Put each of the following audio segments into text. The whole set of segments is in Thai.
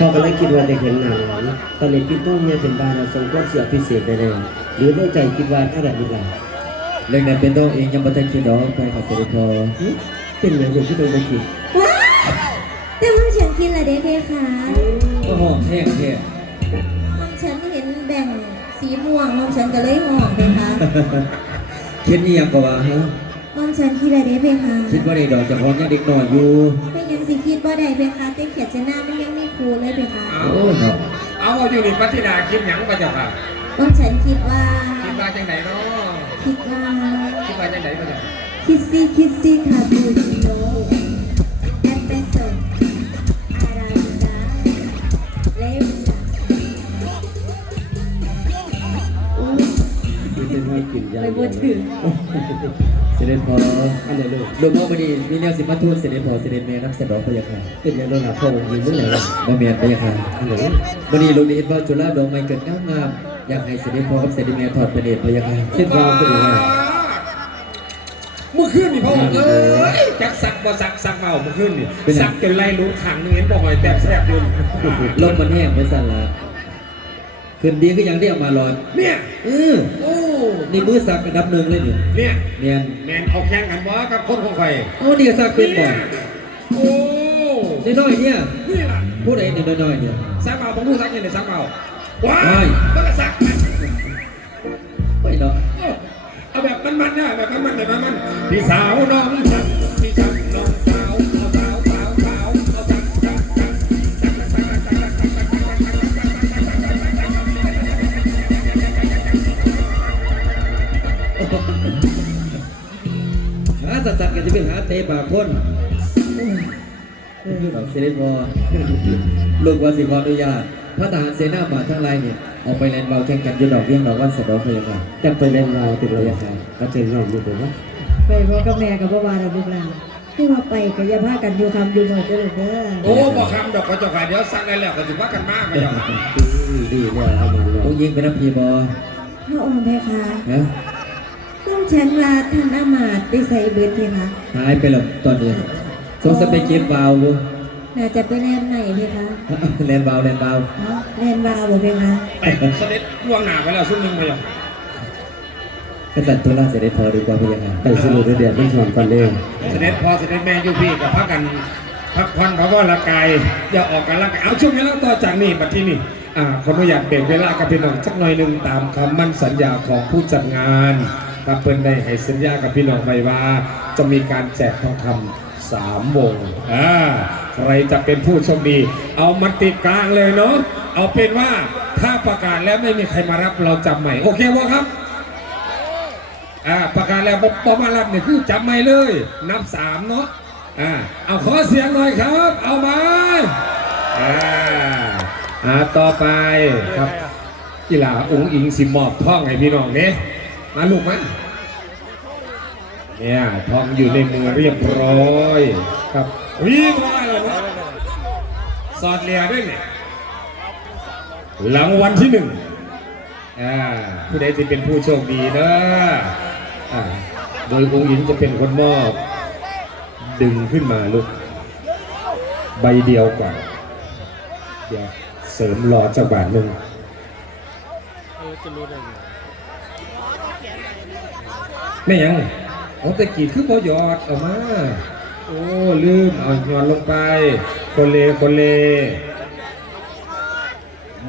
พอก็เลยคิดว่าจะเห็นหนังตอนนี้พี่ต้องเนี่ยเป็นบาราทรงก็เสียพิเศษไปเลยหรือด้วยใจคิดว่าถ้าแบบนี้ล่ะเรื่องนั้นเป็นต้องเองยังบ่ทันคิดดอกไปขอเสด็จพอหึเป็นอย่างที่เป็นไม่คิดว้าแต่ว่าฉันคิดละเด้เพคะก็ห้องแห้งแท้มอมฉันเห็นแบ่งสีม่วงมอมฉันก็เลยห่วงเพคะคิดอีหยังก็ว่าฮะมอมฉันคิดละเด้เพคะคิดว่าได้ดอกเจะของยังเด็กน้อยอยู่เป็นยังสิคิดว่าใดเพคะแต่เขียนจะหน้ามันยัง ไม่คูลเลยเพคะเอาโอ้เนาะเอาเอาอยู่นี่พัทิดาคิดหยังปะเจ้าค่ะมอมฉันคิดว่า คิดว่าจังไหนเนาะคิดว่าคิดว่าจังไหนปะเจ้าคิดซี่คิดซี่คาปูชิโน่เอสเปรสโซ่อาราบิก้าเลมอู้ที่เป็นไม่กินอย่างไปเดีบัยววถึง เสด็จพออันไหนลูกลูกน้องบ่ดีมีแนวสิมาทูลเสด็จพอเสด็จแม่นำสนองพระยาค่ะเป็นอย่างโดนหาพ่อผมยืนเมื่อไหร่ล่ะบ่แม่นพระยาค่ะอันไหนบ่ดีลูกได้เห็นว่าจุฬาดอกไม้เกิดงามๆอยากให้เสด็จพอกับเสด็จแม่ถอดพระเนตรพระยาค่ะคิดว่าเป็นยังไงเมื่อคืนนี่พระองค์เอ้ยจักสักบ่สักสักเมาเมื่อคืนนี่สักจนไล่รู้ขังนึงเห็นบ่หอยแตบแสบอยู่ลมมันแห้งไว้สั่นละ คืนดีก็ยังได้เออกมาหลอดเนี่ยเออโอ้นี่มือสักอันดับหนึ่งเลยนี่เนี่ยเนียนแมนเอาแข่งกันบ่กับคนของไฟโอ้นี่ก็สักเป็นบ่โอ้น้อยๆเนี่ยนี่ล่ะพูดไอ้นี่น้อยๆเนี่ยสักเมาผมรู้สักยังไงสักเมาว้าไม่ยก็สักไปเนาะเอาแบบมันๆนะแบบมันๆแบบมันๆพี่สาวน้องฉัน ไปหาเตะปากคนเราเสด็จพอลูกว่าสิขออนุญาตพระทหารเสนาบาททั้งหลายเนี่ยออกไปเล่นเบาแข่งกันอยุดอกเรียงดอกวันสะดอกเลยค่ะจะไปเล่นเราติดเลยค่ะก็เจนเราอยู่ผมว่าไปพ่อกับแม่กับพ่อวาเราบุกหลานที่ว่าไปก็อย่าพากันอยู่คำอยู่หมดเด้อลูกเด้อโอ้บอกคำดอกกระจกขาเดี๋ยวสักได้แล้วก็ถือว่ากันมากไปหรอกดีเนี่ยเอามาเลยต้องยิงเป็นน้ำพีบอพระองค์เพคะ ฮะต้องฉันว่าท่านอามาตย์ได้ใส่เบิดเพคะหายไปแล้วตอนนี้สงสัยไปเก็บวาล์วบ่น่าจะไปเล่นไหนเพคะแลนวาล์วแลนวาล์วเนาะเล่นวาวบ่เพคะไอ้เสด็จล่วงหน้าไปแล้วซุ่มหนึงมาหรอกกษัตริย์ตุลาเสด็จพอดีกว่าพระยาค่ะไปสมุทรเดียดไม่สอนกันเลยเสด็จพอเสด็จแม่อยู่พี่กับพักกันพักผ่อนเพราะว่าร่างกายอย่าออกกันร่างกายเอาช่วงนี้แล้วต่อจากนี้มาที่นี่อ่าขออนุญาตเบรกเวลากับพี่น้องสักหน่อยหนึ่งตามคำมั่นสัญญาของผู้จัดงาน กับเปิ้นได้ให้สัญญากับพี่น้องไว้ว่า จะมีการแจกทองคำสามวงอ่าใครจะเป็นผู้โชคดี เอามันติดกลางเลยเนาะเอาเป็นว่าถ้าประกาศแล้วไม่มีใครมารับเราจับใหม่โอเควะครับอ่าประกาศแล้วปอมารับเนี่ยคือจำไม่เลยนับสามเนาะอ่าเอาขอเสียงหน่อยครับ เอามาอ่าอ่าต่อไปครับกีฬาองค์อิงสิมอบท่องให้พี่น้องเนี่ย มาลูกมันเนี่ยทองอยู่ในมือเรียบร้อยครับวิ่งมาแล้วนะสอดเลียด้วยเนี่ยรางวัลที่หนึ่งอ่าผู้ใดจะเป็นผู้โชคดีนะอ่าโดยองค์หญิงจะเป็นคนมอบ ดึงขึ้นมาลูกใบเดียวก่อนเดี๋ยวเสริมรอจังหวะหนึ่งไม่ยังเอาแต่กีดขึ้นพอยอดออกมา โอ้ลืมเอายอดลงไป คนเลคนเล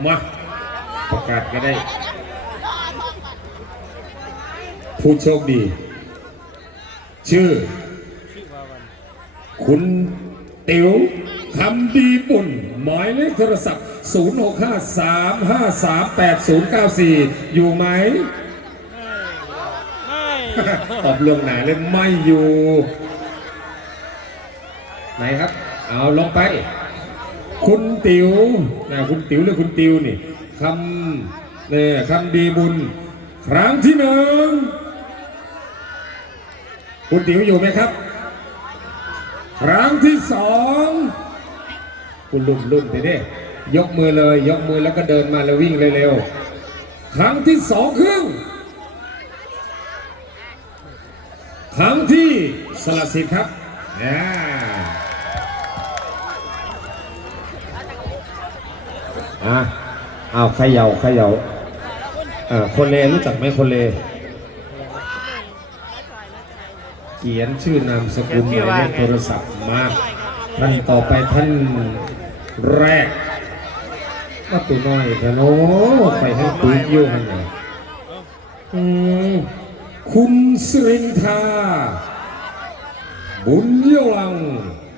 มาประกาศก็ได้ ผู้โชคดี ชื่อ คุณเต๋วคำดีบุญหมายเลขโทรศัพท์ 0653538094 อยู่ไหม ตอบลวงหนเลยไม่อยู่ ไหนครับ เอาลงไป คุณติ๋วนะคุณติ๋วหรือคุณติวนี่คำเนี่ยคำดีบุญ ครั้งที่หนึ่งคุณติ๋วอยู่ไหมครับ ครั้งที่สองคุณลุ่มลุ่มเด้ยกมือเลย ยกมือแล้วก็เดินมาแล้ววิ่งเร็วๆครั้งที่สองครึ่ง ครั้งที่สละสิทธิ์ครับอ่าอะเอาขย่าขยาอ่าคนเลรู้จักไหมคนเล เขียนชื่อนามสกุลหมายเลขโทรศัพท์มาท่านต่อไปท่านแรกว่าตัวน้อยแต่โน้ไปให้ตุ้ยยู่หันน่ะอืม คุณสรินทา บุญเยี่ยวลัง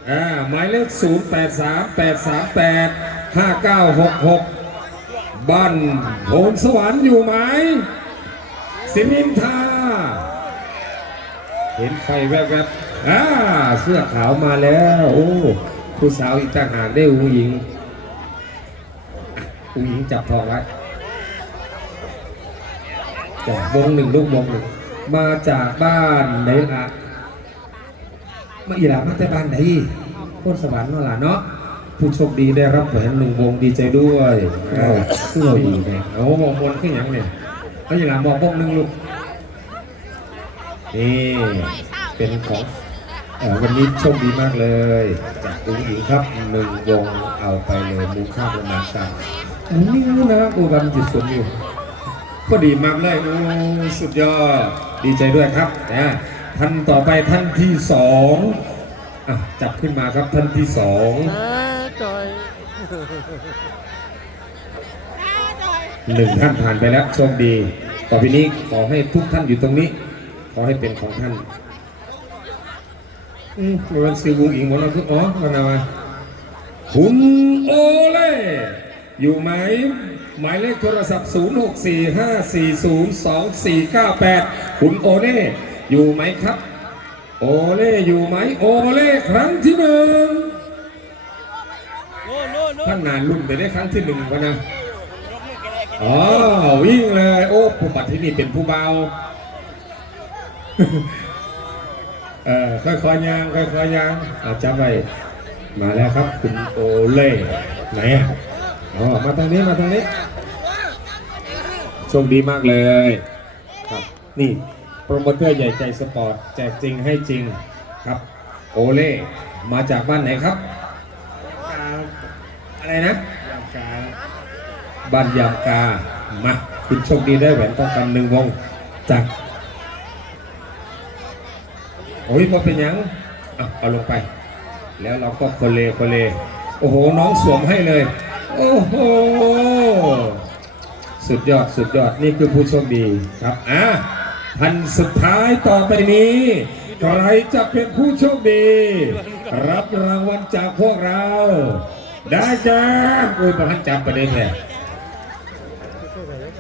อ่าหมายเลข 0 8 3 8 3 8 5 9 6 6 บ้านโพนสวรรค์อยู่ไหมสิรินทา เห็นไฟแวบๆอ่าเสื้อขาวมาแล้ว โอ้ผู้สาวอีกต่างหากได้อูหญิงอะอูหญิงจับทองไว้จากวงหนึ่งลูกวงหนึ่ง มาจากบ้านไหนล่ะมาอีหลามาแต่บ้านไหนพ้นสวรรค์เนาะล่ะเนาะผู้โชคดีได้รับแหวนหนึ่งวงดีใจด้วยอ้าวคือเราดีไงเอามองบนขึ้นอหย่างเนี่ยเอาอีหลามองวงหนึ่งลูกนี่เป็นของเออวันนี้โชคดีมากเลย จากลุงหญิงครับหนึ่งวงเอาไปเลยมูลค่าประมาณสามนี่นะโอ้กำลังจิตสนอยู่ก็ดีมากเลยโอ้สุดยอด ดีใจด้วยครับนะท่านต่อไปท่านที่สองอะจับขึ้นมาครับท่านที่สองหนึ่งท่านผ่านไปแล้วโชคดี ต่อไปนี้ขอให้ทุกท่านอยู่ตรงนี้ ขอให้เป็นของท่านอืมวันซื้อบุงอิงหมดแล้วคืออ๋อมานามาคุณโอเล่อยู่ไหม หมายเลขโทรศัพท์ 0 6 4 5 4 0 2 4 9 8 คุณโอเล่อยู่ไหมครับ โอเล่อยู่ไหม โอเล่ครั้งที่หนึ่งท่านนานรุ่นไปได้ครั้งที่หนึ่งวะนะอ๋อวิ่งเลย โอ้ผู้ปัดที่นี่เป็นผู้เบาเออค่อยๆย่างค่อยๆย่างอาจับไปมาแล้วครับ คุณโอเล่ไหนอะ อ๋อมาทางนี้มาทางนี้โชคดีมากเลยครับนี่โปรโมเตอร์ใหญ่ใจสปอร์ตแจกจริงให้จริงครับ โอเล่มาจากบ้านไหนครับ อะไรนะบ้านยามกามาคุณโชคดีได้แหวนทองคำหนึ่งวงจากโอ้ยพอเป็นยังอะเอาลงไป แล้วเราก็โคเลโคเลโอ้โหน้องสวมให้เลย โอ้โห สุดยอด สุดยอด นี่คือผู้โชคดีครับ อะท่านสุดท้ายต่อไปนี้ ใครจะเป็นผู้โชคดี รับรางวัลจากพวกเรา ได้จ้าโอ้ยประทันจำประเด็นแท้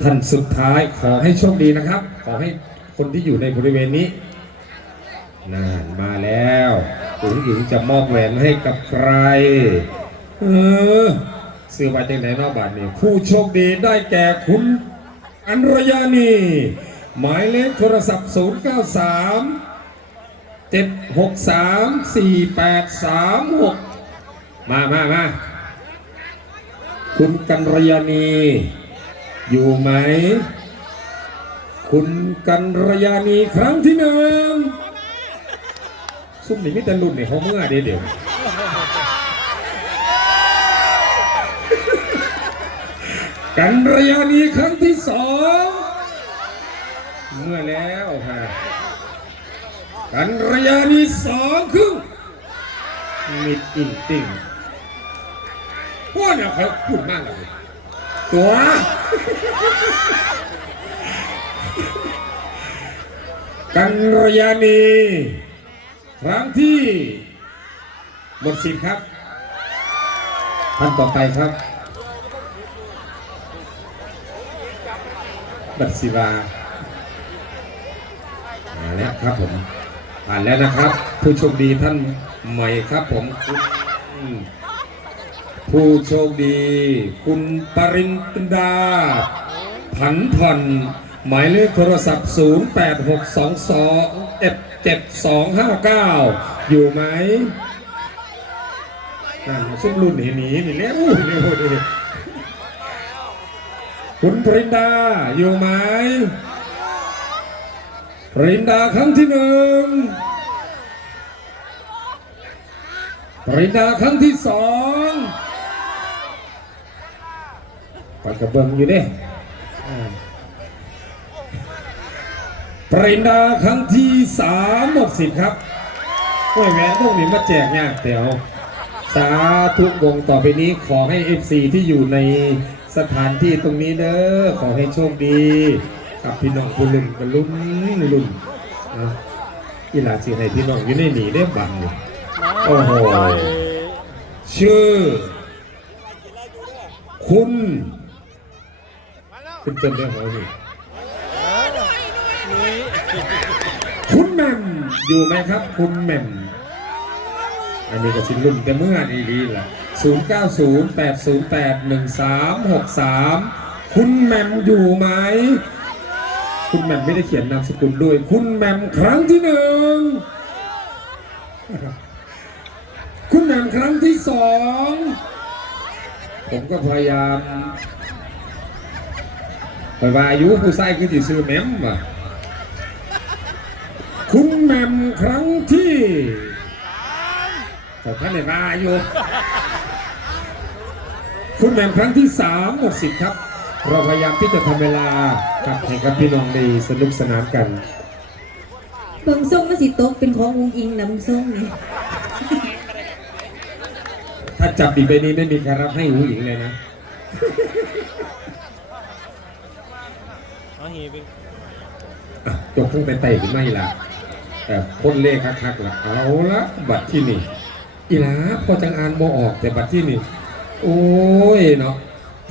ท่านสุดท้ายขอให้โชคดีนะครับ ขอให้คนที่อยู่ในบริเวณนี้นานมาแล้วอุ๋งอิงจะมอบแหวนให้กับใคร เออ ซื้อมาจากไหนนอกบาทนี่ผู้โชคดีได้แก่คุณอันรยานีหมายเลขโทรศัพท์ 093 763 4836 มามามาคุณกันรยานีอยู่ไหม คุณกันรยานีครั้งที่หนึ่งซุ่มนี่มิตรรุ่นนี่ยเขาเมื่อเดี๋ยวเดี๋ยว กันระยะนี้ครั้งที่สองเมื่อแล้วฮะกันระยะนี้สองครึ่งมิดอินติ่งพวกเนี่ยเขาพูดมากเลยตัวกันระยะนี้ครั้งที่หมดสิทธิ์ครับท่านต่อไปครับ บัตรศิวามาแล้วครับผมผ่านแล้วนะครับ ผู้โชคดีท่านใหม่ครับผม ผู้โชคดี คุณปรินดา ผันผ่อนหมายเลขโทรศัพท์ 0 8 6 2 2 7 7 2 5 9 อยู่ไหมซุ่มรุ่นหนีหนีนี่แล้วอู้เร็ว คุณปรินดาอยู่ไหมปรินดาครั้งที่หนึ่งปรินดาครั้งที่สองคอยกระเบื้องอยู่เด้อ่าปรินดาครั้งที่สามหกสิบครับโอ้ยแหวนพวกนี้มาแจกยากแถวสาธุวงต่อไปนี้ขอให้ FC ที่อยู่ใน สถานที่ตรงนี้เด้อขอให้โชคดี กับพี่น้องผู้ลุ่นกับลุ่นลุ่นนะอีหลาสิให้พี่น้องอยู่ในหนีได้บังเลยโอ้โหชื่อ คุณคุณเติมได้หอยคุณแม่มอยู่ไหมครับ คุณแม่มอันนี้ก็ชิ้นรุ่นแต่เมื่อดีๆล่ะ 0 9 0 8 0 8 1 3 6 3 คุณแหม่มอยู่ไหม คุณแมมไม่ได้เขียนนามสกุลด้วย คุณแมมครั้งที่หนึ่ง คุณแมมครั้งที่สอง ผมก็พยายามไปว่าอายุผู้ใส่คือจีซื้อแมมว่ะคุณแมมครั้งที่แต่ท่านไหนว่าอายุ คุณแหม่มครั้งที่สามหมดสิทธิ์ครับ เราพยายามที่จะทำเวลากับให้กับพี่น้องในสนุกสนานกันเบิ่งส่งมาสิตกเป็นขององค์อิงนำส่งนี่ถ้าจับอีกใบนี้ไม่มีใครรับให้หูหญิงเลยนะอะจกทั้งไปไต่หรือไม่ล่ะแต่คนเลขคักๆล่ะเอาละบัตรที่นี่อีหลาพอจังอ่านโมออกแต่บัตรที่นี่ โอ้ยเนาะ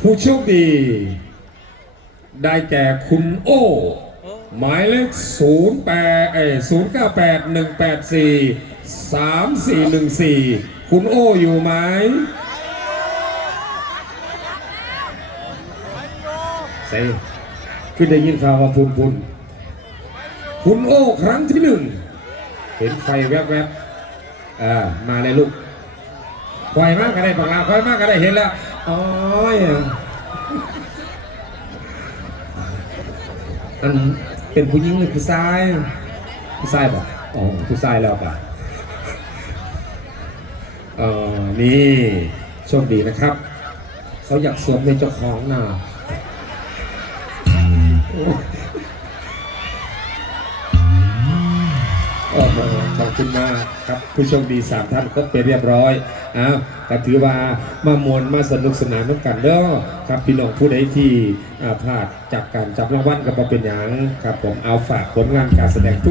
ผู้โชคดี ได้แก่คุณโอหมายเลขศูนย์แปดเอ้ศูนย์เก้าแปดหนึ่งแปดสี่สามสี่หนึ่งสี่คุณโออยู่ไหมเซ่คือได้ยินข่าวว่าพุนพุนคุณโอครั้งที่หนึ่ง เห็นไฟแวบๆอ่ามาเลยลูก คอยมากก็ได้ปากลาคอยมากก็ได้เห็นแล้วโอ้ยอันเป็นผู้หญิงหรือผู้ชายผู้ชายบอกอ๋อผู้ชายแล้วป่ะเออนี่โชคดีนะครับเขาอยากสวมในเจ้าของน่ะ โอ้โหขอบคุณมากครับผู้โชคดีสามท่านครบไปเรียบร้อยอ้าวก็ถือว่ามามวลมาสนุกสนานน้ำกันเด้อครับพี่น้องผู้ใดที่พลาดจากการจับรางวัลกับมาเป็นอย่างครับผมเอาฝากผลงานการแสดงทุก